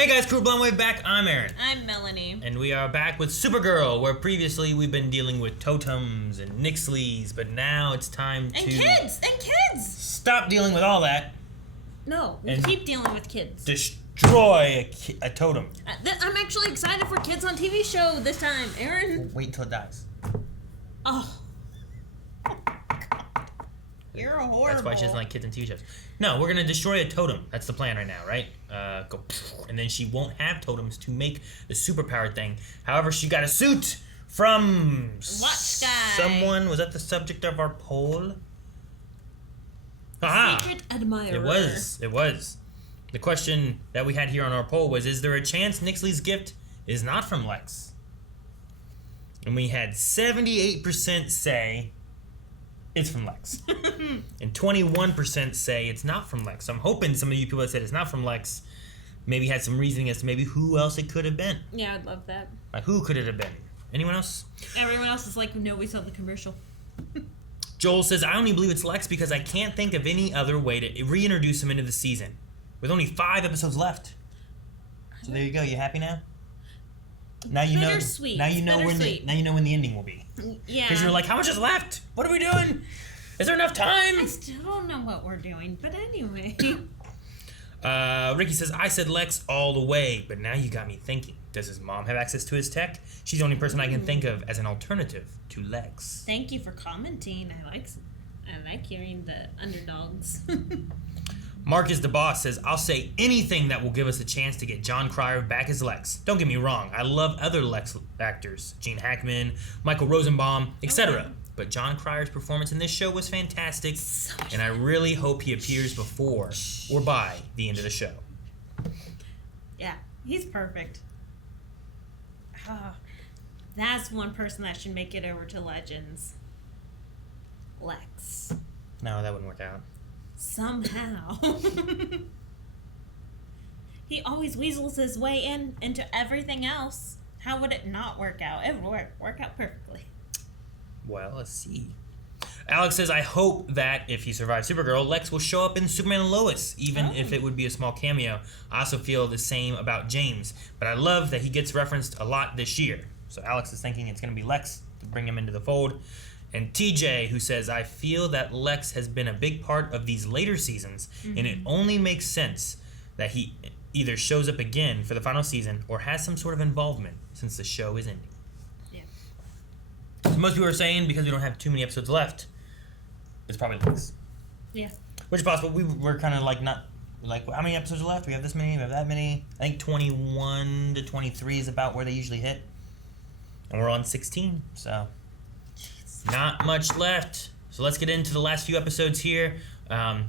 Hey guys, Crew Blonde back. I'm Aaron. I'm Melanie. And we are back with Supergirl, where previously we've been dealing with totems and Nixleys, but now it's time to... And kids! Stop dealing with all that. No, we keep dealing with kids. Destroy a totem. I'm actually excited for kids on TV show this time, Aaron. Wait till it dies. Oh. You're a horrible. That's why she doesn't like kids and TV shows. No, we're gonna destroy a totem. That's the plan right now, right? Go, and then she won't have totems to make the superpower thing. However, she got a suit from Watch Guy. Someone. Was that the subject of our poll? Aha! Secret admirer. It was. The question that we had here on our poll was: is there a chance Nixley's gift is not from Lex? And we had 78% say it's from Lex. And 21% say it's not from Lex. So I'm hoping some of you people that said it's not from Lex maybe had some reasoning as to maybe who else it could have been. Yeah, I'd love that. Like, who could it have been? Anyone else? Everyone else is like, no, we saw the commercial. Joel says, I only believe it's Lex because I can't think of any other way to reintroduce him into the season. With only 5 episodes left. So there you go. You happy now? Now you know. Now you know when the ending will be. Yeah. Because you're like, how much is left? What are we doing? Is there enough time? I still don't know what we're doing, but anyway. Ricky says, I said Lex all the way, but now you got me thinking. Does his mom have access to his tech? She's the only person I can think of as an alternative to Lex. Thank you for commenting. I like hearing the underdogs. Marcus the Boss says, I'll say anything that will give us a chance to get John Cryer back as Lex. Don't get me wrong, I love other Lex actors, Gene Hackman, Michael Rosenbaum, etc. Okay. But John Cryer's performance in this show was fantastic, and I really hope he appears before or by the end of the show. Yeah, he's perfect. Oh, that's one person that should make it over to Legends. Lex. No, that wouldn't work out. Somehow. He always weasels his way into everything else. How would it not work out? It would work out perfectly. Well, let's see. Alex says, I hope that if he survives Supergirl, Lex will show up in Superman and Lois, even if it would be a small cameo. I also feel the same about James, but I love that he gets referenced a lot this year. So Alex is thinking it's going to be Lex to bring him into the fold. And TJ, who says, I feel that Lex has been a big part of these later seasons, and it only makes sense that he either shows up again for the final season or has some sort of involvement since the show is ending. Yeah. So most people are saying, because we don't have too many episodes left, it's probably Lex. Yeah. Which is possible. We're kind of like not, like, how many episodes are left? We have this many, we have that many. I think 21 to 23 is about where they usually hit. And we're on 16, so... not much left. So let's get into the last few episodes here.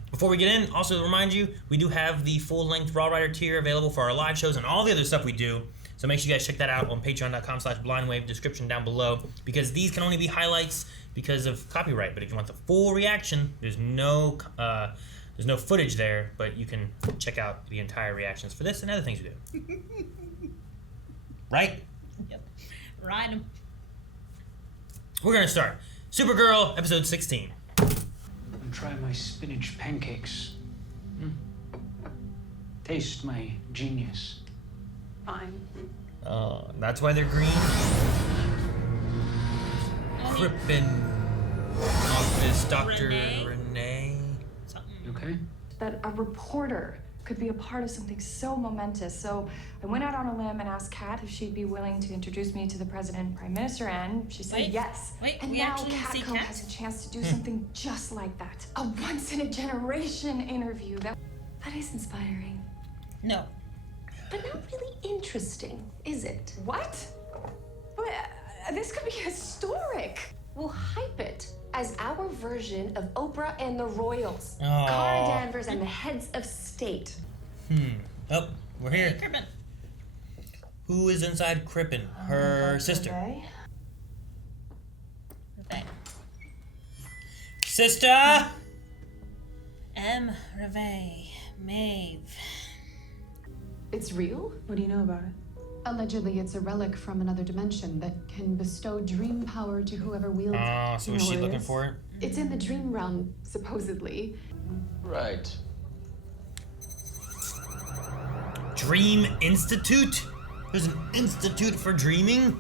Before we get in, also to remind you, we do have the full-length Raw Rider tier available for our live shows and all the other stuff we do. So make sure you guys check that out on patreon.com/blindwave, description down below, because these can only be highlights because of copyright. But if you want the full reaction, there's no footage there, but you can check out the entire reactions for this and other things we do. Right? Yep. Ride 'em. We're going to start. Supergirl, episode 16. Try my spinach pancakes. Taste my genius. Fine. That's why they're green. Crippen. Office, Dr. Renee. You okay? That a reporter could be a part of something so momentous. So I went out on a limb and asked Kat if she'd be willing to introduce me to the president and prime minister, and she said yes. And now Catco has a chance to do something just like that. A once-in-a-generation interview. That is inspiring. No. But not really interesting, is it? What? This could be historic. We'll hype it as our version of Oprah and the Royals. Aww. Cara Danvers and the heads of state. Oh, we're here. Crippen. Who is inside Crippen? Her sister. Okay. Sister! M. Reve. Maeve. It's real? What do you know about it? Allegedly, it's a relic from another dimension that can bestow dream power to whoever wields it. So is she looking for it? It's in the dream realm, supposedly. Right. Dream Institute? There's an institute for dreaming?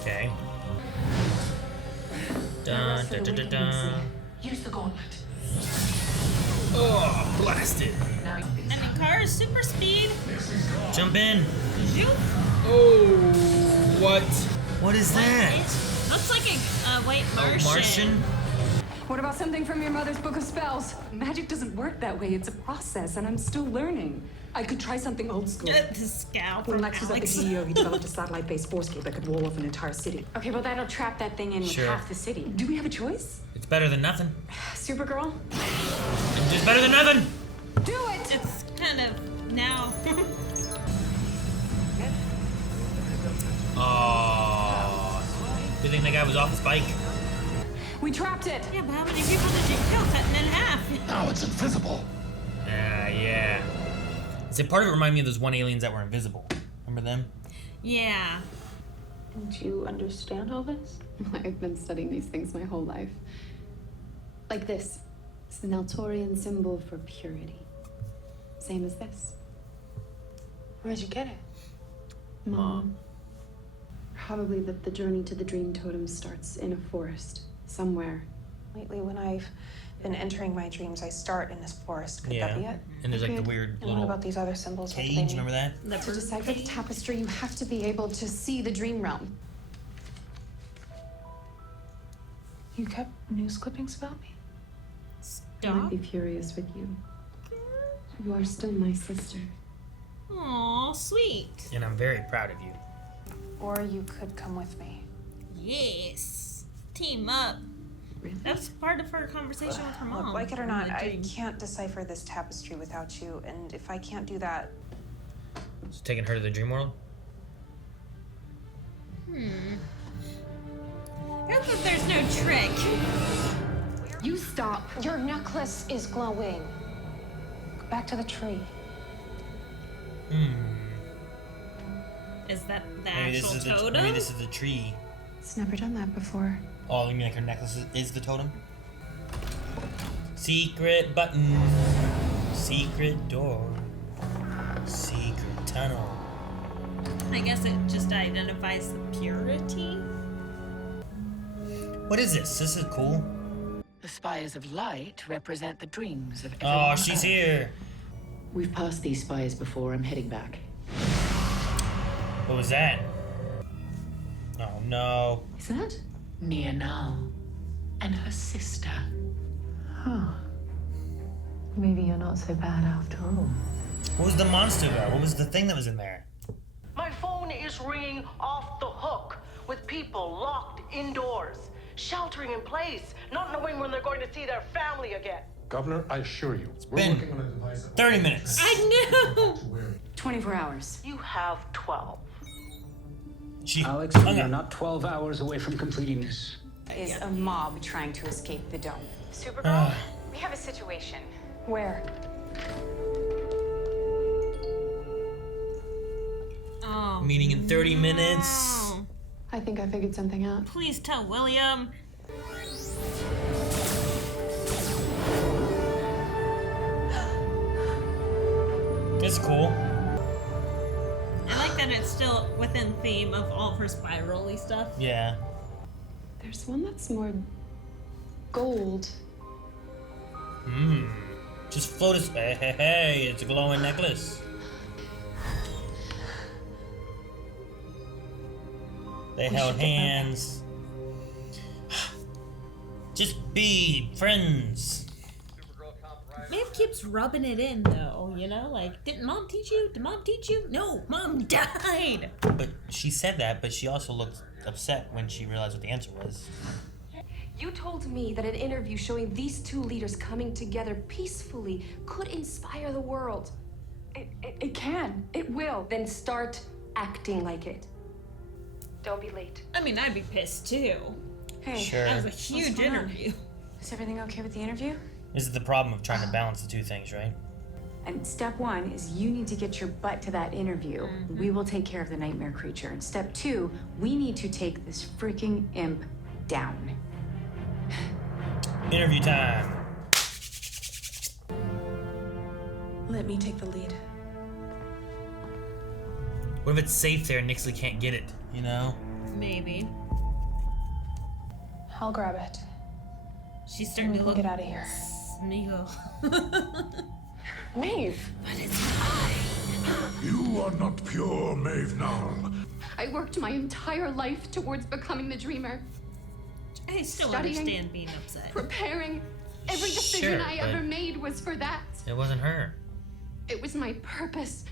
Okay. Dun, dun, dun, dun, dun. Use the gauntlet. Oh, blasted. Now And the car is super speed. Jump in. Zoom. Oh, what? What is that? It looks like a white Martian. Martian? What about something from your mother's book of spells? Magic doesn't work that way. It's a process, and I'm still learning. I could try something old school. The scalp When from Lex was at the Alex. GEO, he developed a satellite-based force field that could wall off an entire city. Okay, well, that'll trap that thing in with Sure. half the city. Do we have a choice? It's better than nothing. Supergirl? It's better than nothing. Do it! It's kind of now. Oh. Do you think that guy was off his bike? We trapped it! Yeah, but how many people did you kill? Cutting in half. Now it's invisible. Yeah. See, part of it reminded me of those one aliens that were invisible. Remember them? Yeah. Do you understand all this? I've been studying these things my whole life. Like this. It's the Neltorian symbol for purity. Same as this. Where'd you get it? Mom. Probably that the journey to the dream totem starts in a forest, somewhere. Lately, when I've been entering my dreams, I start in this forest. Could that be it? And there's like the weird And what little about these other symbols? What do they cage. mean? Remember that? The To decipher the tapestry, you have to be able to see the dream realm. You kept news clippings about me? I might Stop. be furious with you. You are still my sister. Aw, sweet. And I'm very proud of you. Or you could come with me. Yes. Team up. Really? That's part of her conversation with her mom. Look, like it or in not, the I dream. can't decipher this tapestry without you, and if I can't do that, So taking her to the dream world? I hope that there's no trick. You stop. Your necklace is glowing. go back to the tree. Is that the Maybe actual this is totem? maybe this is the tree. It's never done that before. Oh, you mean like her necklace is the totem? Secret button. Secret door. Secret tunnel. I guess it just identifies the purity. What is this? This is cool. The spires of light represent the dreams of everyone. Oh, she's here. We've passed these spires before. I'm heading back. What was that? Oh no. Is that? Nia Nal and her sister. Huh. Maybe you're not so bad after all. What was the monster though? What was the thing that was in there? My phone is ringing off the hook with people locked indoors, sheltering in place, not knowing when they're going to see their family again. Governor, I assure you, we're been working on a device that 30 minutes. I know. 24 hours. You have 12. She Alex, hung you're up. not 12 hours away from completing this. Is a mob trying to escape the dome. Supergirl, we have a situation. Where? Oh. Meeting in 30 minutes. no. I think I figured something out. Please tell William. It's cool. I like that it's still within theme of all of her spirally stuff. Yeah. There's one that's more gold. Just float us. Hey, it's a glowing necklace. They held hands. Just be friends. Maeve keeps rubbing it in though, you know? Like, didn't mom teach you? Did mom teach you? No, mom died. But she said that, but she also looked upset when she realized what the answer was. You told me that an interview showing these two leaders coming together peacefully could inspire the world. It can. It will. Then start acting like it. Don't be late. I mean, I'd be pissed too. Hey, Sure. That was a huge going on? interview. is everything okay with the interview? This is the problem of trying to balance the two things, right? And step one is you need to get your butt to that interview. We will take care of the nightmare creature. And step two, we need to take this freaking imp down. Interview time. Let me take the lead. What if it's safe there and Nixley can't get it, you know? Maybe. I'll grab it. She's starting to look... Get out of here. Smeagol. Maeve! But it's fine. You are not pure, Maeve Null. I worked my entire life towards becoming the dreamer. I still Studying, understand being upset. Preparing. Every decision Sure, I ever made was for that. It wasn't her. It was my purpose.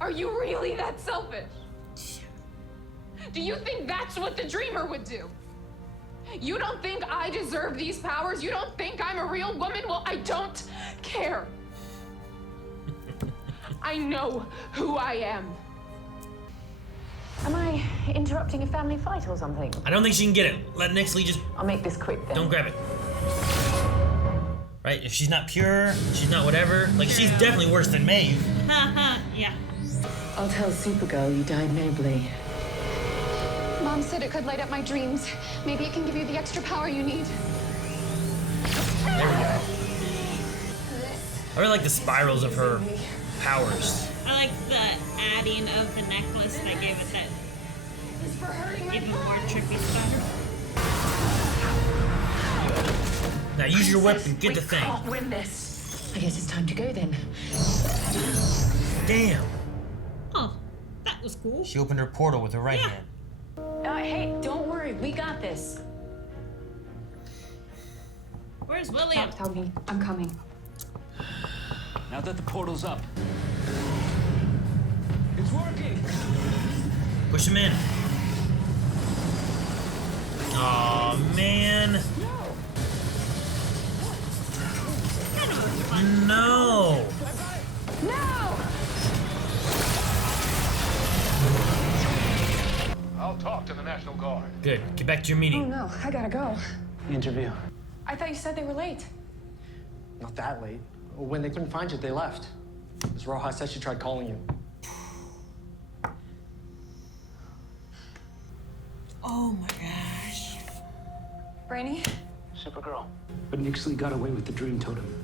Are you really that selfish? Do you think that's what the dreamer would do? You don't think I deserve these powers? You don't think I'm a real woman? Well, I don't care. I know who I am. Am I interrupting a family fight or something? I don't think she can get it. Let Nixley just... I'll make this quick then. Don't grab it. Right? If she's not pure, she's not whatever. Like, she's definitely worse than Maeve. Yeah. I'll tell Supergirl you died nobly. Mom said it could light up my dreams. Maybe it can give you the extra power you need. There we go. I really like the spirals of her powers. I like the adding of the necklace that gave it that even more trippy stuff. Now use your whip and get the thing. Can't win this. I guess it's time to go then. Damn. Oh, that was cool. She opened her portal with her right hand. Hey, don't worry. We got this. Where's William? Tell me, I'm coming. Now that the portal's up. It's working! Push him in. Aw, man. No. No! I'll talk to the National Guard. Good. Get back to your Oh meeting. no, I gotta go. Interview. I thought you said they were late. Not that late. When they couldn't find you, they left. Ms. Rojas said she tried calling you. Oh my gosh. Brainy? Supergirl. But Nixley got away with the dream totem.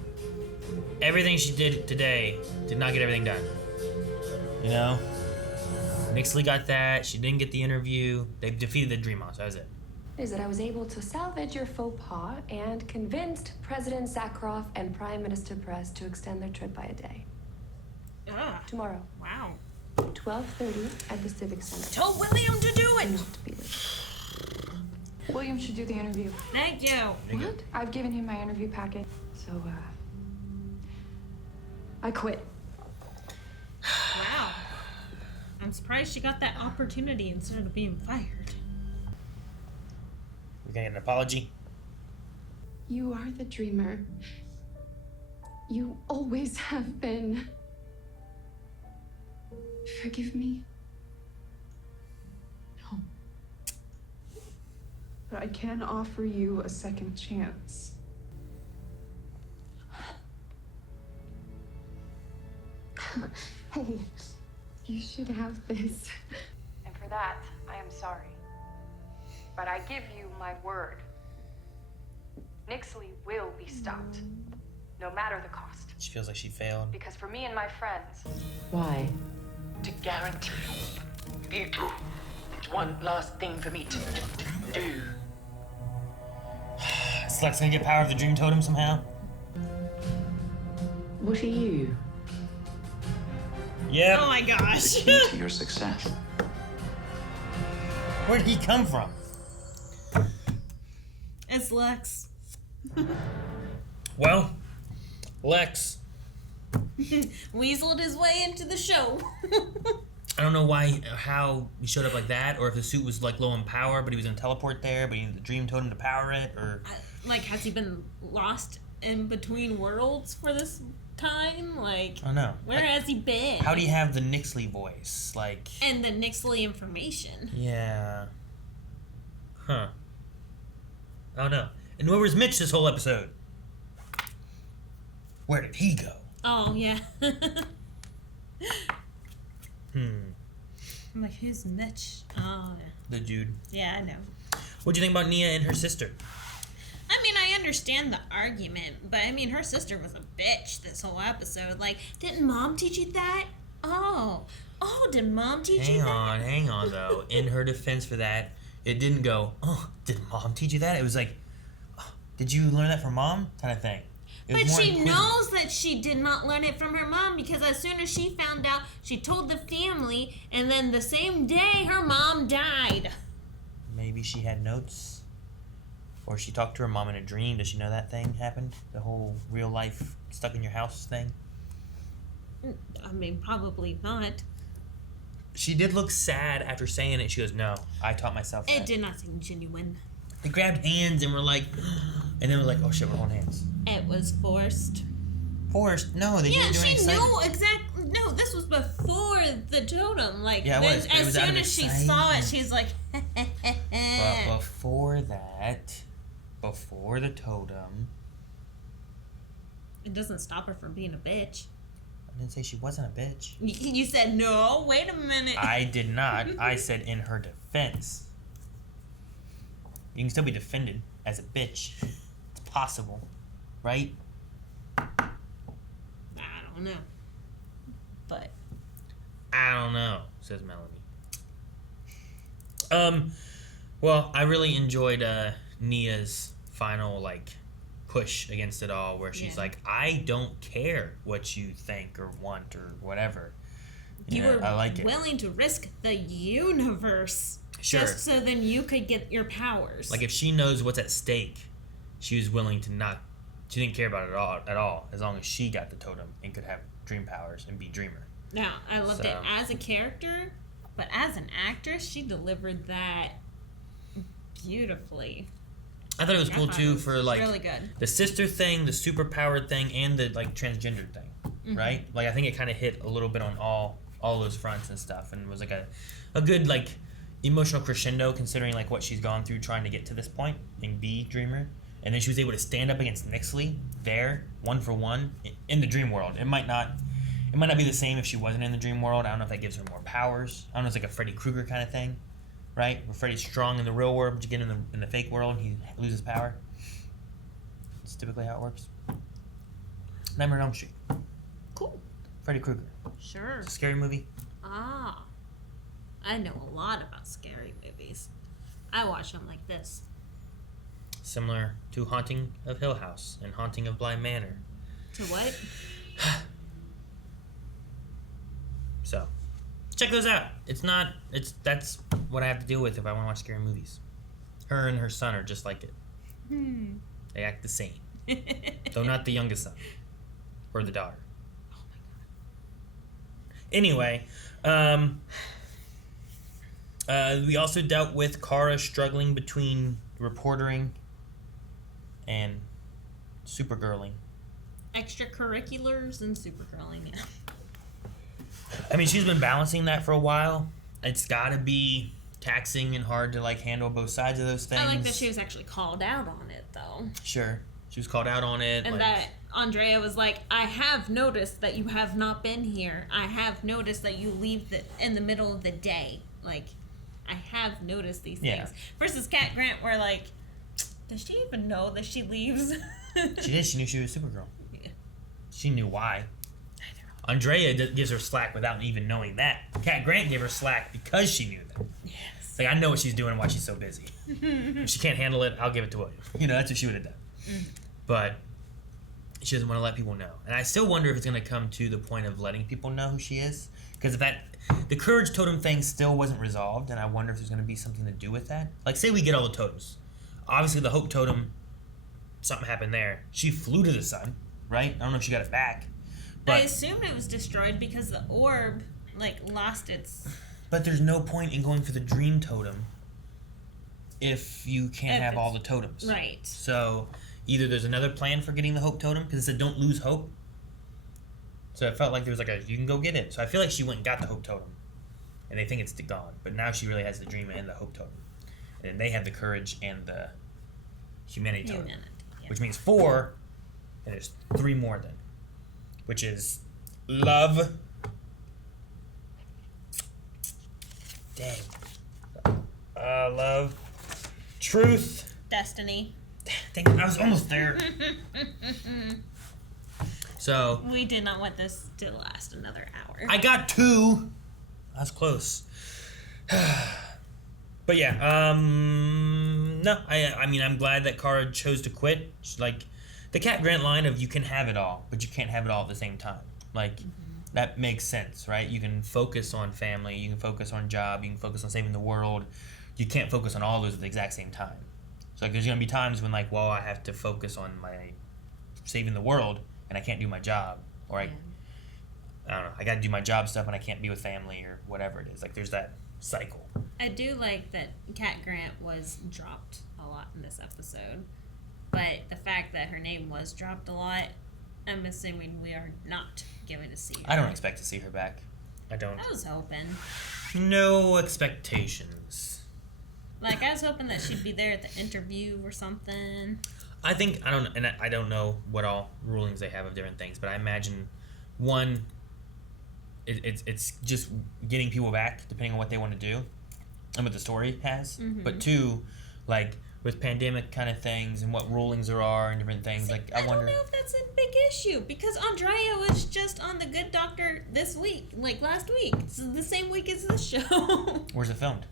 Everything she did today did not get everything done. You know? Nixley got that. She didn't get the interview. They defeated the Dream Monster. That was it. Is that I was able to salvage your faux pas and convinced President Zakharov and Prime Minister Perez to extend their trip by a day. Tomorrow. Wow. 12:30 at the Civic Center. Tell William to do it. Not to be late. William should do the interview. Thank you. What? I've given him my interview packet. So, I quit. Wow. I'm surprised she got that opportunity instead of being fired. We're gonna get an apology. You are the dreamer. You always have been. Forgive me. No. But I can offer you a second chance. Hey, you should have this. And for that, I am sorry. But I give you my word. Nixley will be stopped, no matter the cost. She feels like she failed. Because for me and my friends, Why? To guarantee you do. It's one last thing for me to do. Is Lex gonna get power of the Dream Totem somehow? What are you? Yep. Oh my gosh. Key to your success. Where'd he come from? It's Lex. Well, Lex. Weaseled his way into the show. I don't know how he showed up like that, or if the suit was like low in power, but he was gonna teleport there, but he needed the Dream Totem to power it, or... Like, has he been lost in between worlds for this time? Like, I don't know. Where has he been? How do you have the Nixley voice? Like... And the Nixley information. Yeah. Huh. I don't know. And where was Mitch this whole episode? Where did he go? Oh, yeah. I'm like, who's Mitch? Oh, yeah. The dude. Yeah, I know. What do you think about Nia and her sister? I mean, I understand the argument, but I mean, her sister was a bitch this whole episode. Like, didn't Mom teach you that? Oh, did Mom teach you that? Hang on, though. In her defense for that, it didn't go, oh, did Mom teach you that? It was like, oh, did you learn that from Mom? Kind of thing. But she knows that she did not learn it from her mom, because as soon as she found out, she told the family, and then the same day her mom died. Maybe she had notes. Or she talked to her mom in a dream. Does she know that thing happened? The whole real life stuck in your house thing? I mean, probably not. She did look sad after saying it. She goes, no, I taught myself that. It did not seem genuine. They grabbed hands and were like, and then we're like, oh shit, we're holding hands. It was forced. Forced? No, they didn't do any Yeah, she knew exactly. No, this was before the totem. Like, yeah, it was. As soon as she saw it, she's like, But before that, before the totem, it doesn't stop her from being a bitch. I didn't say she wasn't a bitch. You said, no, wait a minute. I did not. I said in her defense. You can still be defended as a bitch. It's possible, right? I don't know. But I don't know, says Melanie. Well, I really enjoyed Nia's final push against it all, where she's like, I don't care what you think or want or whatever. You were I like willing to risk the universe. Sure. Just so then you could get your powers. Like, if she knows what's at stake, she was willing to not. She didn't care about it at all, as long as she got the totem and could have dream powers and be Dreamer. Now, I loved it as a character, but as an actress, she delivered that beautifully. I thought it was cool too for really good. The sister thing, the super powered thing, and the transgender thing, right? Like, I think it kind of hit a little bit on all those fronts and stuff, and was like a good emotional crescendo, considering what she's gone through trying to get to this point and be Dreamer. And then she was able to stand up against Nixley there, 1-for-1 in the dream world. It might not be the same if she wasn't in the dream world. I don't know if that gives her more powers. I don't know, it's like a Freddy Krueger kind of thing, right? Where Freddy's strong in the real world, but you get in the fake world, he loses power. It's typically how it works. Nightmare on Elm Street. Cool. Freddy Krueger. Sure. It's a scary movie. Ah. I know a lot about scary movies. I watch them like this. Similar to Haunting of Hill House and Haunting of Bly Manor. To what? So, check those out. That's what I have to deal with if I want to watch scary movies. Her and her son are just like it. They act the same. Though not the youngest son. Or the daughter. Oh my god. Anyway, we also dealt with Kara struggling between reportering and Supergirling. Extracurriculars and Supergirling, yeah. I mean, she's been balancing that for a while. It's got to be taxing and hard to handle both sides of those things. I like that she was actually called out on it, though. Sure. She was called out on it. And that Andrea was like, I have noticed that you have not been here. I have noticed that you leave in the middle of the day. I have noticed these things. Versus Cat Grant, where does she even know that she leaves? She did. She knew she was Supergirl. Yeah. She knew why. Andrea gives her slack without even knowing that. Cat Grant gave her slack because she knew that. Yes. I know what she's doing and why she's so busy. If she can't handle it, I'll give it to William. That's what she would have done. But she doesn't want to let people know. And I still wonder if it's going to come to the point of letting people know who she is. Because if the courage totem thing still wasn't resolved, and I wonder if there's going to be something to do with that. Say we get all the totems. Obviously, the hope totem, something happened there. She flew to the sun, right? I don't know if she got it back. But, I assume it was destroyed because the orb, lost its... But there's no point in going for the dream totem if you can't have all the totems. Right. So, either there's another plan for getting the hope totem, because it said don't lose hope. So it felt like there was you can go get it. So I feel like she went and got the hope totem. And they think it's gone. But now she really has the dream and the hope totem. And they have the courage and the humanity totem. Yeah. Which means 4, and there's 3 more then. Which is love. Dang. Love. Truth. Destiny. Dang it, I was almost there. So we did not want this to last another hour. I got 2. That's close. But yeah, no, I mean, I'm glad that Kara chose to quit. Like, the Cat Grant line of you can have it all, but you can't have it all at the same time. Like, that makes sense, right? You can focus on family, you can focus on job, you can focus on saving the world. You can't focus on all those at the exact same time. So, like, there's going to be times when, like, well, I have to focus on my saving the world, and I can't do my job. Or I don't know, I got to do my job stuff, and I can't be with family or whatever it is. Like, there's that cycle. I do like that Cat Grant was dropped a lot in this episode, but the fact that her name was dropped a lot, I'm assuming we are not going to see her. I don't expect to see her back. I don't. I was hoping. No expectations. Like, I was hoping that she'd be there at the interview or something. I think, I don't know what all rulings they have of different things, but I imagine, one, it's just getting people back depending on what they want to do and what the story has. Mm-hmm. But 2, like with pandemic kind of things and what rulings there are and different things. See, like I wonder. don't know if that's a big issue because Andrea was just on The Good Doctor this week, like last week. It's the same week as this show. Where's it filmed?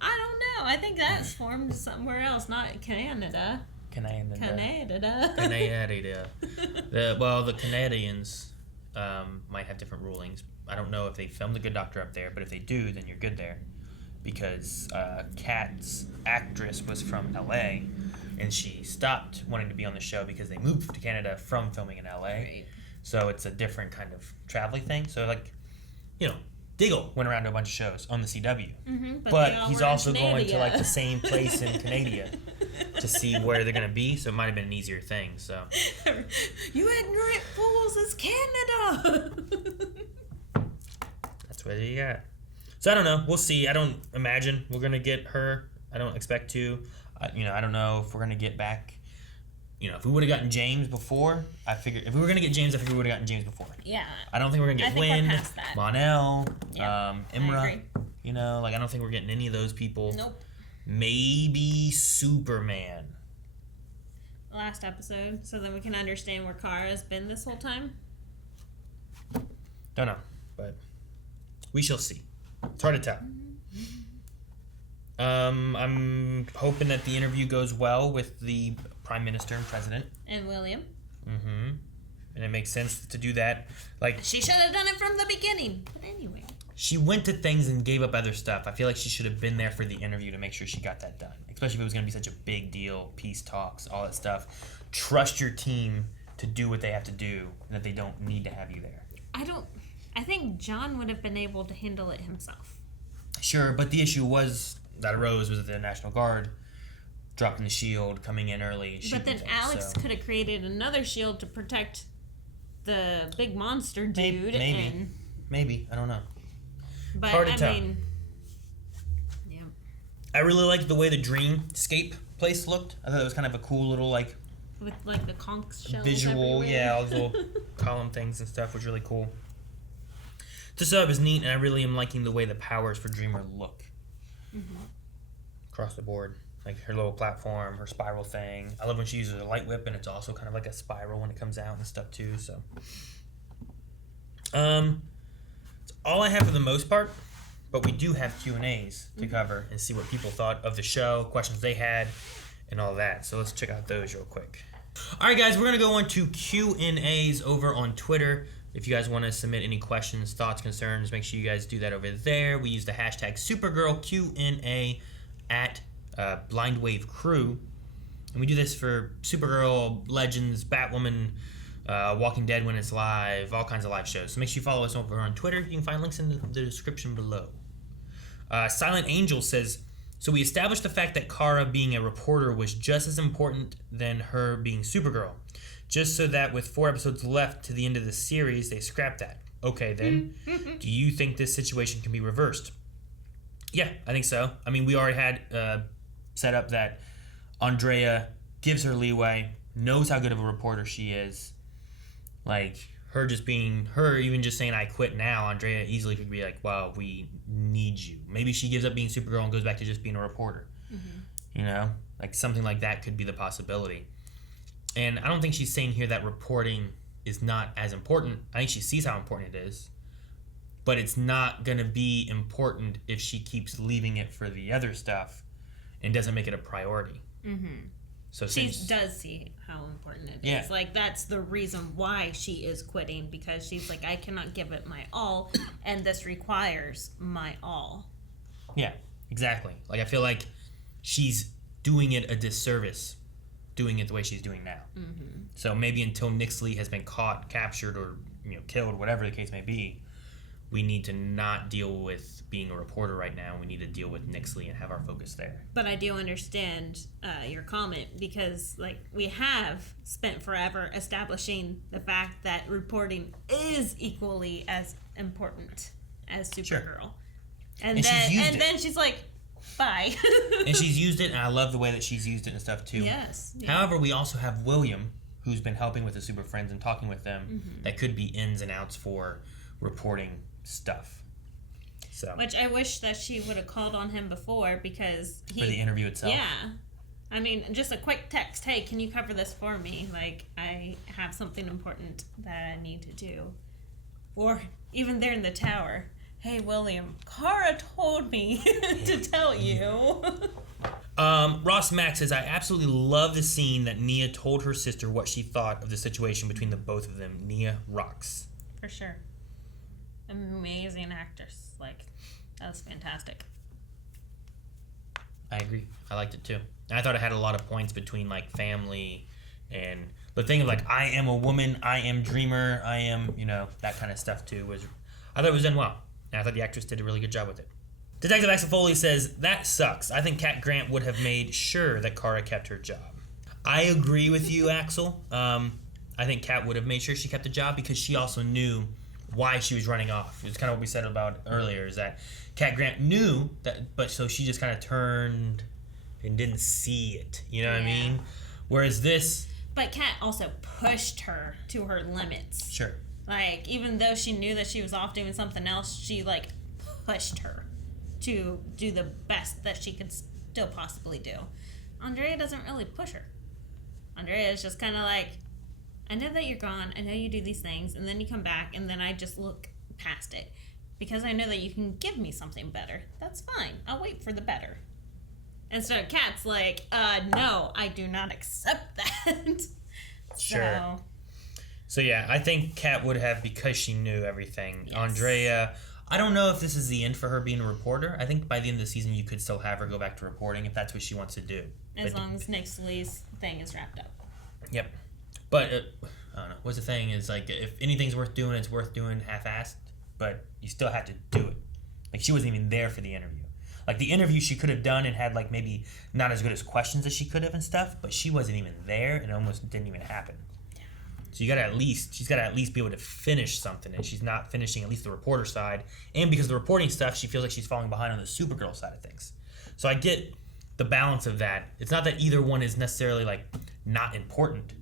I don't know. I think that's formed somewhere else, not Canada. Canada. Well, the Canadians might have different rulings. I don't know if they filmed The Good Doctor up there, but if they do, then you're good there. Because Kat's actress was from LA, and she stopped wanting to be on the show because they moved to Canada from filming in LA. Right. So it's a different kind of traveling thing. So, like, you know, Diggle went around to a bunch of shows on the CW. Mm-hmm, but he's also going to, like, the same place in Canada to see where they're going to be. So it might have been an easier thing. So You ignorant fools, it's Canada! That's what you got. So I don't know. We'll see. I don't imagine we're gonna get her. I don't expect to. I don't know if we're gonna get back. If we would have gotten James before, I figured if we were gonna get James, I figured we would have gotten James before. Yeah. I don't think we're gonna get Wynn, Monel, Imra. I agree. I don't think we're getting any of those people. Nope. Maybe Superman. Last episode, so then we can understand where Kara's been this whole time. Don't know, but we shall see. It's hard to tell. I'm hoping that the interview goes well with the Prime Minister and President. And William. Mm-hmm. And it makes sense to do that. Like, she should have done it from the beginning. But anyway. She went to things and gave up other stuff. I feel like she should have been there for the interview to make sure she got that done. Especially if it was going to be such a big deal, peace talks, all that stuff. Trust your team to do what they have to do and that they don't need to have you there. I think John would have been able to handle it himself. Sure, but the issue that arose was that the National Guard dropping the shield, coming in early. But then Alex could have created another shield to protect the big monster dude. Maybe. I don't know. But hard to tell. Yeah. I really liked the way the dreamscape place looked. I thought it was kind of a cool little with the conch shells visual, everywhere. all the little column things and stuff was really cool. The setup is neat, and I really am liking the way the powers for Dreamer look. Mm-hmm. Across the board. Like her little platform, her spiral thing. I love when she uses a light whip, and it's also kind of like a spiral when it comes out and stuff too, so. It's all I have for the most part, but we do have Q&As to cover and see what people thought of the show, questions they had, and all that. So let's check out those real quick. All right, guys, we're going to go on to Q&As over on Twitter. If you guys want to submit any questions, thoughts, concerns, make sure you guys do that over there. We use the hashtag Supergirl Q&A at Blindwave Crew. And we do this for Supergirl, Legends, Batwoman, Walking Dead when it's live, all kinds of live shows. So make sure you follow us over on Twitter. You can find links in the description below. Silent Angel says, so we established the fact that Kara being a reporter was just as important than her being Supergirl. Just so that with 4 episodes left to the end of the series, they scrap that. Okay, then. Do you think this situation can be reversed? Yeah, I think so. I mean, we already had set up that Andrea gives her leeway, knows how good of a reporter she is. Like, her even just saying, I quit now, Andrea easily could be like, well, we need you. Maybe she gives up being Supergirl and goes back to just being a reporter. Mm-hmm. You know? Like, something like that could be the possibility. And I don't think she's saying here that reporting is not as important. I think she sees how important it is. But it's not going to be important if she keeps leaving it for the other stuff and doesn't make it a priority. Mm-hmm. So she does see how important it is. Like, that's the reason why she is quitting, because she's like, I cannot give it my all, and this requires my all. Yeah, exactly. Like, I feel like she's doing it a disservice, doing it the way she's doing now. Mm-hmm. So maybe until Nixley has been caught, captured, or killed, whatever the case may be, we need to not deal with being a reporter right now. We need to deal with Nixley and have our focus there. But I do understand your comment, because like, we have spent forever establishing the fact that reporting is equally as important as Supergirl. Sure. And then she's like, bye. And she's used it, and I love the way that she's used it and stuff too. Yes. Yeah. However, we also have William, who's been helping with the Super Friends and talking with them. Mm-hmm. That could be ins and outs for reporting stuff. So, which I wish that she would have called on him before, because for the interview itself. Yeah. I mean, just a quick text, hey, can you cover this for me? Like, I have something important that I need to do. Or even there in the tower, hey, William, Kara told me to tell you. Ross Mack says, I absolutely love the scene that Nia told her sister what she thought of the situation between the both of them. Nia rocks. For sure. Amazing actress. Like, that was fantastic. I agree. I liked it too. And I thought it had a lot of points between like family and the thing of like, I am a woman, I am dreamer, I am, that kind of stuff too. I thought it was done well. And I thought the actress did a really good job with it. Detective Axel Foley says, that sucks. I think Cat Grant would have made sure that Kara kept her job. I agree with you, Axel. I think Cat would have made sure she kept the job, because she also knew why she was running off. It's kind of what we said about earlier, is that Cat Grant knew that, but so she just kind of turned and didn't see it. You know what I mean? Whereas this... But Cat also pushed her to her limits. Sure. Like, even though she knew that she was off doing something else, she, like, pushed her to do the best that she could still possibly do. Andrea doesn't really push her. Andrea is just kind of like, I know that you're gone, I know you do these things, and then you come back, and then I just look past it. Because I know that you can give me something better. That's fine. I'll wait for the better. And so Kat's like, no, I do not accept that. Sure. So yeah, I think Kat would have, because she knew everything. Yes. Andrea, I don't know if this is the end for her being a reporter. I think by the end of the season, you could still have her go back to reporting if that's what she wants to do. As long as Nixley's thing is wrapped up. Yep. But, I don't know. What's the thing is, like, if anything's worth doing, it's worth doing half-assed. But you still have to do it. Like, she wasn't even there for the interview. Like, the interview she could have done and had, like, maybe not as good as questions as she could have and stuff, but she wasn't even there, and it almost didn't even happen. So she's got to at least be able to finish something, and she's not finishing at least the reporter side. And because of the reporting stuff, she feels like she's falling behind on the Supergirl side of things. So I get the balance of that. It's not that either one is necessarily, like, not important,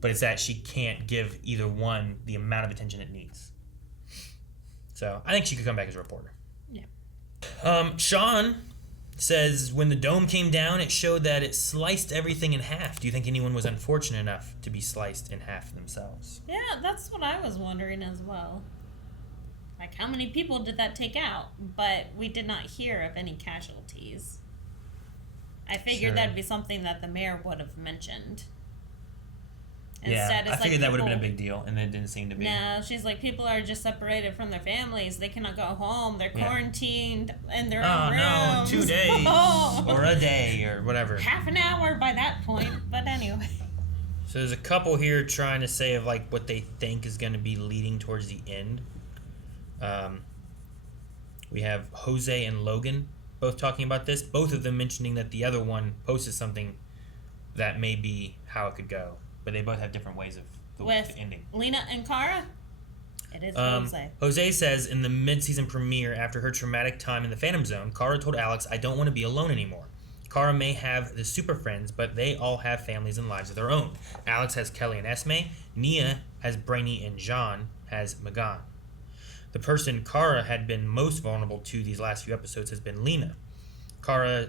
but it's that she can't give either one the amount of attention it needs. So I think she could come back as a reporter. Yeah. Sean says, when the dome came down, it showed that it sliced everything in half. Do you think anyone was unfortunate enough to be sliced in half themselves? Yeah, that's what I was wondering as well. Like, how many people did that take out? But we did not hear of any casualties. I figured that'd be something that the mayor would have mentioned. Instead, I figured that would have been a big deal, and it didn't seem to be. No, she's like, people are just separated from their families. They cannot go home. They're quarantined in their own rooms. 2 days. Or a day, or whatever. Half an hour by that point, but anyway. So there's a couple here trying to say of, like, what they think is going to be leading towards the end. We have Jose and Logan both talking about this. Both of them mentioning that the other one posted something that may be how it could go. But they both have different ways of the ending. Lena and Kara? It is Jose. Jose says in the mid-season premiere, after her traumatic time in the Phantom Zone, Kara told Alex, I don't want to be alone anymore. Kara may have the super friends, but they all have families and lives of their own. Alex has Kelly and Esme. Nia has Brainy, and Jean has Megan. The person Kara had been most vulnerable to these last few episodes has been Lena. Kara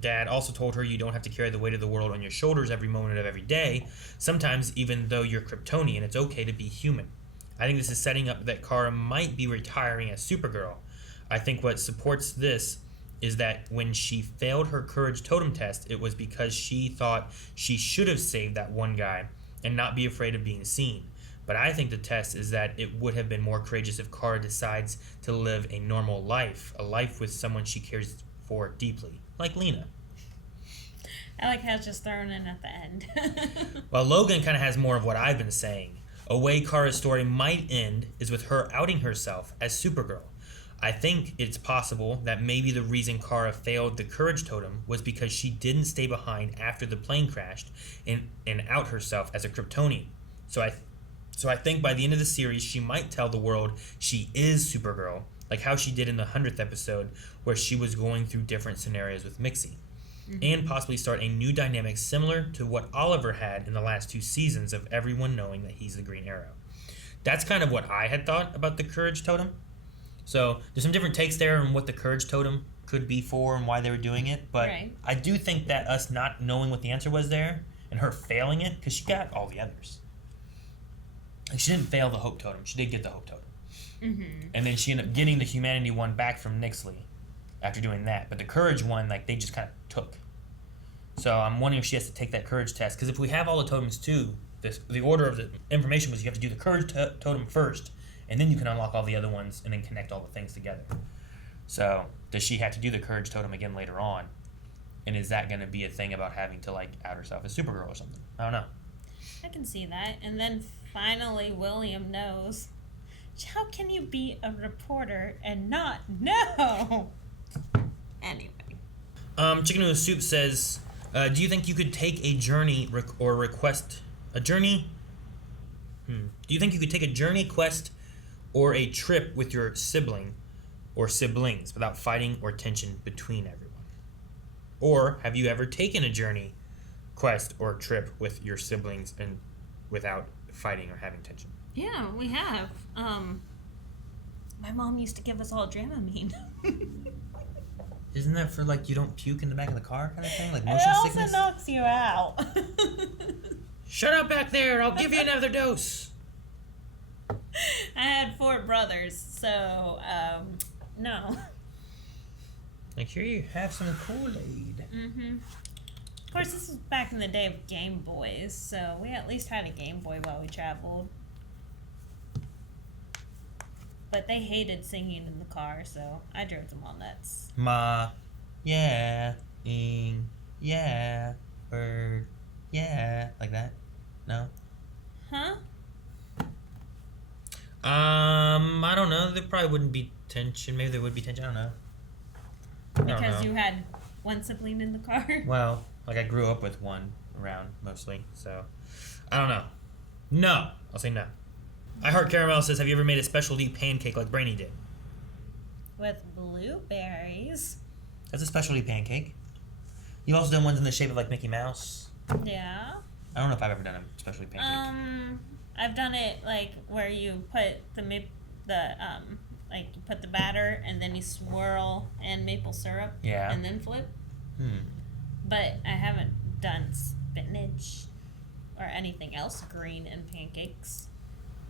dad also told her you don't have to carry the weight of the world on your shoulders every moment of every day. Sometimes, even though you're Kryptonian, it's okay to be human. I think this is setting up that Kara might be retiring as Supergirl. I think what supports this is that when she failed her courage totem test, it was because she thought she should have saved that one guy and not be afraid of being seen. But I think the test is that it would have been more courageous if Kara decides to live a normal life, a life with someone she cares for deeply, like Lena. I like how it's just thrown in at the end. Well, Logan kind of has more of what I've been saying. A way Kara's story might end is with her outing herself as Supergirl. I think it's possible that maybe the reason Kara failed the courage totem was because she didn't stay behind after the plane crashed and out herself as a Kryptonian. So I think by the end of the series, she might tell the world she is Supergirl, like how she did in the 100th episode, where she was going through different scenarios with Mixie. Mm-hmm. And possibly start a new dynamic similar to what Oliver had in the last 2 seasons of everyone knowing that he's the Green Arrow. That's kind of what I had thought about the courage totem. So there's some different takes there on what the courage totem could be for and why they were doing it. But right. I do think that us not knowing what the answer was there and her failing it, because she got all the others. Like, she didn't fail the hope totem. She did get the hope totem. Mm-hmm. And then she ended up getting the humanity one back from Nixley after doing that. But the courage one, like, they just kind of took. So I'm wondering if she has to take that courage test. Because if we have all the totems too, the order of the information was you have to do the courage totem first, and then you can unlock all the other ones and then connect all the things together. So does she have to do the courage totem again later on? And is that going to be a thing about having to, like, out herself as Supergirl or something? I don't know. I can see that. And then finally William knows. How can you be a reporter and not know? Anyway. Chicken Noodle Soup says, do you think you could take a journey or request a journey? Do you think you could take a journey, quest, or a trip with your sibling or siblings without fighting or tension between everyone? Or have you ever taken a journey, quest, or trip with your siblings and without fighting or having tension? Yeah, we have. My mom used to give us all Dramamine. Isn't that for, like, you don't puke in the back of the car kind of thing? Like motion sickness? It also knocks you out. Shut up back there. I'll give you another dose. I had 4 brothers, so, no. Like, here you have some Kool-Aid. Mm-hmm. Of course, this was back in the day of Game Boys, so we at least had a Game Boy while we traveled. But they hated singing in the car, so I drove them all nuts. Ma, yeah, ing, yeah, bird, yeah, like that? No? Huh? I don't know. There probably wouldn't be tension. Maybe there would be tension. I don't know. Because you had one sibling in the car? Well, like, I grew up with one around mostly, so I don't know. No. I'll say no. I Heart Caramel says, have you ever made a specialty pancake like Brainy did? With blueberries. That's a specialty pancake. You've also done ones in the shape of, like, Mickey Mouse. Yeah. I don't know if I've ever done a specialty pancake. I've done it, like, where you put like, you put the batter and then you swirl and maple syrup. Yeah. And then flip. But I haven't done spinach or anything else green in pancakes.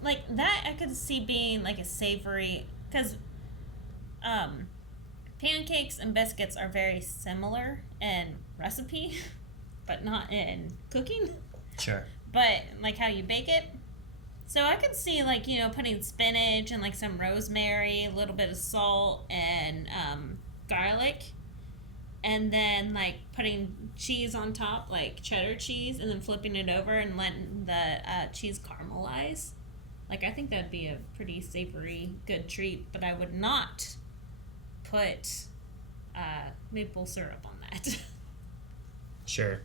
Like, that I could see being, like, a savory, because pancakes and biscuits are very similar in recipe, but not in cooking. Sure. But, like, how you bake it. So I could see, like, you know, putting spinach and, like, some rosemary, a little bit of salt, and garlic. And then, like, putting cheese on top, like cheddar cheese, and then flipping it over and letting the cheese caramelize. Like, I think that'd be a pretty savory, good treat, but I would not put maple syrup on that. Sure.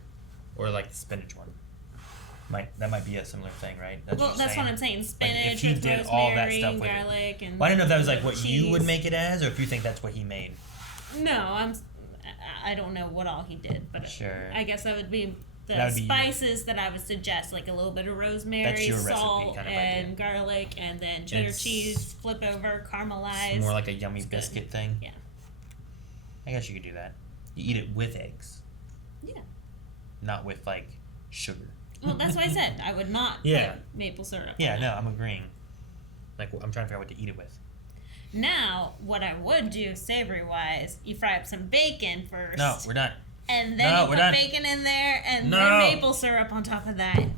Or, like, the spinach one. That might be a similar thing, right? That's what I'm saying. Spinach, like, if he did all that stuff with garlic, and well, I didn't know if that was, like, what cheese. you would make it as, or if you think that's what he made. No, I don't know what all he did, but sure. I guess that would be the spices that I would suggest, like a little bit of rosemary, salt, kind of and garlic, and then cheddar cheese, flip over, caramelize. More like a yummy biscuit thing. Yeah. I guess you could do that. You eat it with eggs. Yeah. Not with, like, sugar. Well, that's why I said I would not put maple syrup. Yeah, no, I'm agreeing. Like, I'm trying to figure out what to eat it with. Now, what I would do, savory-wise, you fry up some bacon first. No, we're done. And then you put bacon in there, and then maple syrup on top of that. So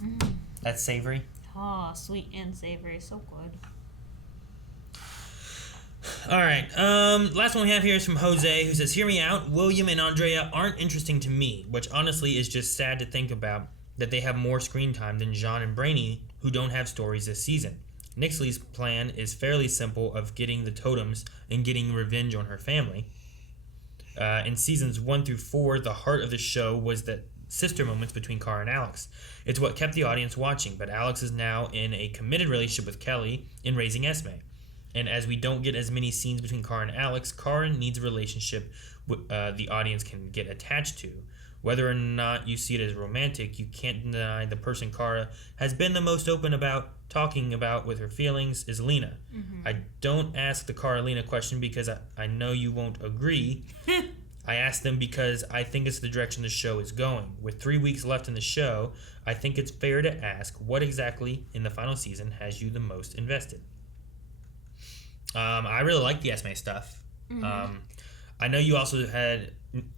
good. That's savory? Oh, sweet and savory. So good. All right. Last one we have here is from Jose, who says, "Hear me out. William and Andrea aren't interesting to me, which honestly is just sad to think about that they have more screen time than Jean and Brainy, who don't have stories this season. Nixley's plan is fairly simple of getting the totems and getting revenge on her family. In seasons 1 through 4, the heart of the show was the sister moments between Kara and Alex. It's what kept the audience watching, but Alex is now in a committed relationship with Kelly in raising Esme. And as we don't get as many scenes between Kara and Alex, Kara needs a relationship the audience can get attached to. Whether or not you see it as romantic, you can't deny the person Kara has been the most open about talking about with her feelings is Lena. Mm-hmm. I don't ask the Kara-Lena question because I know you won't agree. I ask them because I think it's the direction the show is going. With 3 weeks left in the show, I think it's fair to ask what exactly in the final season has you the most invested." I really like the Esme stuff. Mm-hmm. I know you also had...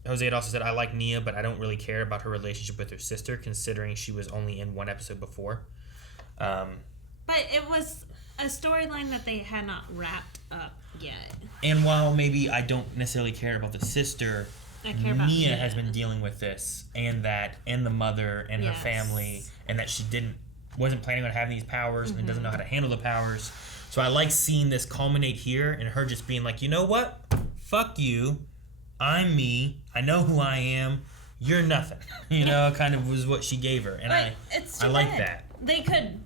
Jose had also said, "I like Nia, but I don't really care about her relationship with her sister, considering she was only in one episode before." But it was a storyline that they had not wrapped up yet. And while maybe I don't necessarily care about the sister, Nia has been dealing with this and the mother and her family, and that she wasn't planning on having these powers and doesn't know how to handle the powers. So I like seeing this culminate here and her just being like, you know what? Fuck you. I'm me. I know who I am. You're nothing. Kind of was what she gave her. And I like that. They could,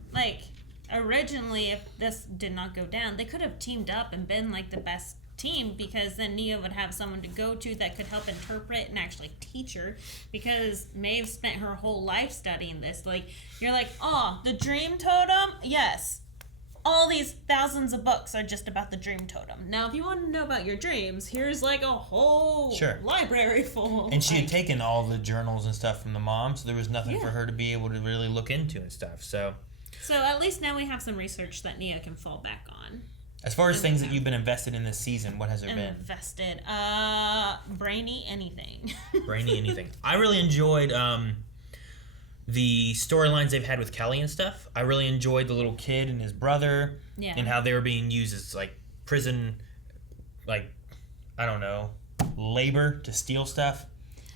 originally, if this did not go down, they could have teamed up and been, the best team, because then Nia would have someone to go to that could help interpret and actually teach her, because Maeve spent her whole life studying this. You're like, oh, the dream totem? Yes. All these thousands of books are just about the dream totem. Now, if you want to know about your dreams, here's a whole library full. And she had taken all the journals and stuff from the mom, so there was nothing for her to be able to really look into and stuff. So at least now we have some research that Nia can fall back on. As far as things that you've been invested in this season, what has there been? Invested? Brainy anything. Brainy anything. I really enjoyed... the storylines they've had with Kelly and stuff. I really enjoyed the little kid and his brother and how they were being used as prison, I don't know, labor to steal stuff.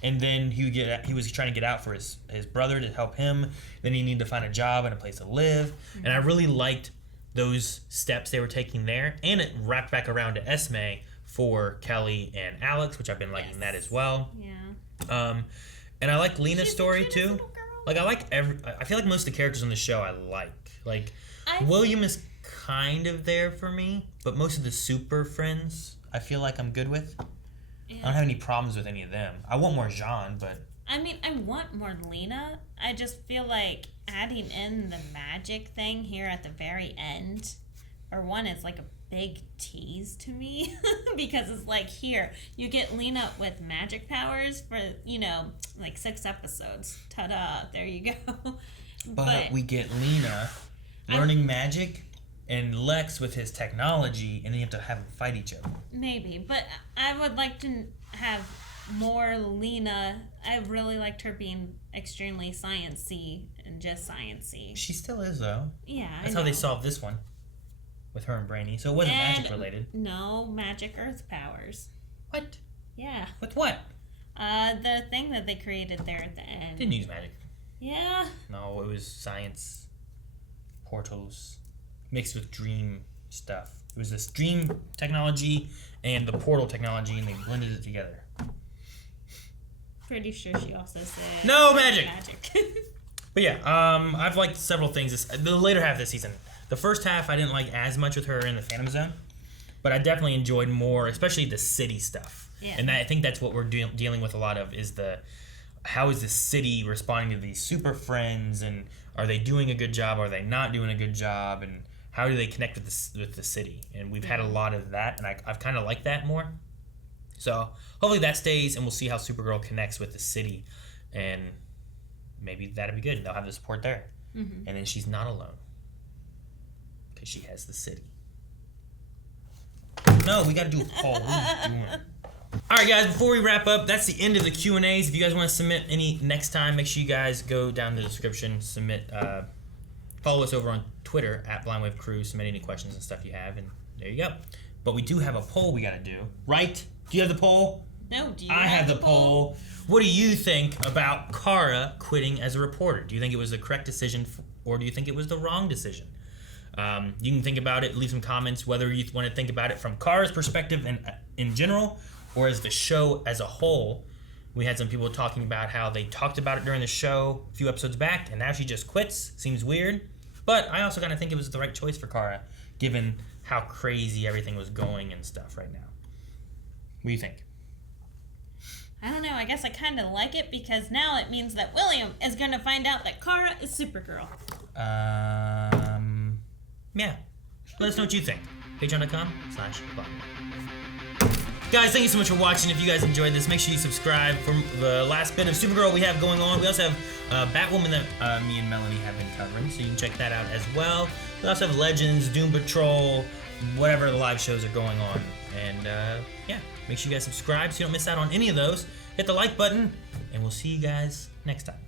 And then he was trying to get out for his brother to help him. Then he needed to find a job and a place to live. Mm-hmm. And I really liked those steps they were taking there. And it wrapped back around to Esme for Kelly and Alex, which I've been liking that as well. Yeah. And I like Lena's story too. I feel like most of the characters on the show I like. William is kind of there for me, but most of the super friends I feel like I'm good with. Yeah. I don't have any problems with any of them. I want more Jean, but... I want more Lena. I just feel like adding in the magic thing here at the very end, it's a big tease to me, because it's here, you get Lena with magic powers for, 6 episodes. Ta-da, there you go. But we get Lena learning magic and Lex with his technology, and then you have to have them fight each other. Maybe, but I would like to have more Lena. I really liked her being extremely science-y and just science-y. She still is, though. Yeah, That's how they solved this one. With her and Brainy. So it wasn't magic related. No, magic earth powers. What? Yeah. With what? The thing that they created there at the end. Didn't use magic. Yeah. No, it was science portals mixed with dream stuff. It was this dream technology and the portal technology, and they blended it together. Pretty sure she also said no magic. But yeah, I've liked several things. The later half of the season. The first half I didn't like as much with her in the Phantom Zone, but I definitely enjoyed more, especially the city stuff. Yeah. And I think that's what we're dealing with a lot of, is how is the city responding to these super friends, and are they doing a good job, are they not doing a good job, and how do they connect with the city? And we've had a lot of that, and I've kind of liked that more. So hopefully that stays, and we'll see how Supergirl connects with the city, and maybe that'll be good. They'll have the support there, and then she's not alone because she has the city. No, we gotta do a poll. What are you doing? All right, guys. Before we wrap up, that's the end of the Q&As. If you guys want to submit any next time, make sure you guys go down in the description. Submit. Follow us over on Twitter at Blindwave Crew. Submit any questions and stuff you have, and there you go. But we do have a poll we gotta do, right? Do you have the poll? No. Do you? I have the poll. What do you think about Kara quitting as a reporter? Do you think it was the correct decision, or do you think it was the wrong decision? You can think about it, leave some comments, whether you want to think about it from Kara's perspective and in general, or as the show as a whole. We had some people talking about how they talked about it during the show a few episodes back, and now she just quits. Seems weird. But I also kind of think it was the right choice for Kara, given how crazy everything was going and stuff right now. What do you think? I don't know. I guess I kind of like it because now it means that William is going to find out that Kara is Supergirl. Yeah. Let us know what you think. Patreon.com/Blindwave. Guys, thank you so much for watching. If you guys enjoyed this, make sure you subscribe for the last bit of Supergirl we have going on. We also have Batwoman that me and Melanie have been covering, so you can check that out as well. We also have Legends, Doom Patrol, whatever the live shows are going on. And yeah, make sure you guys subscribe so you don't miss out on any of those. Hit the like button, and we'll see you guys next time.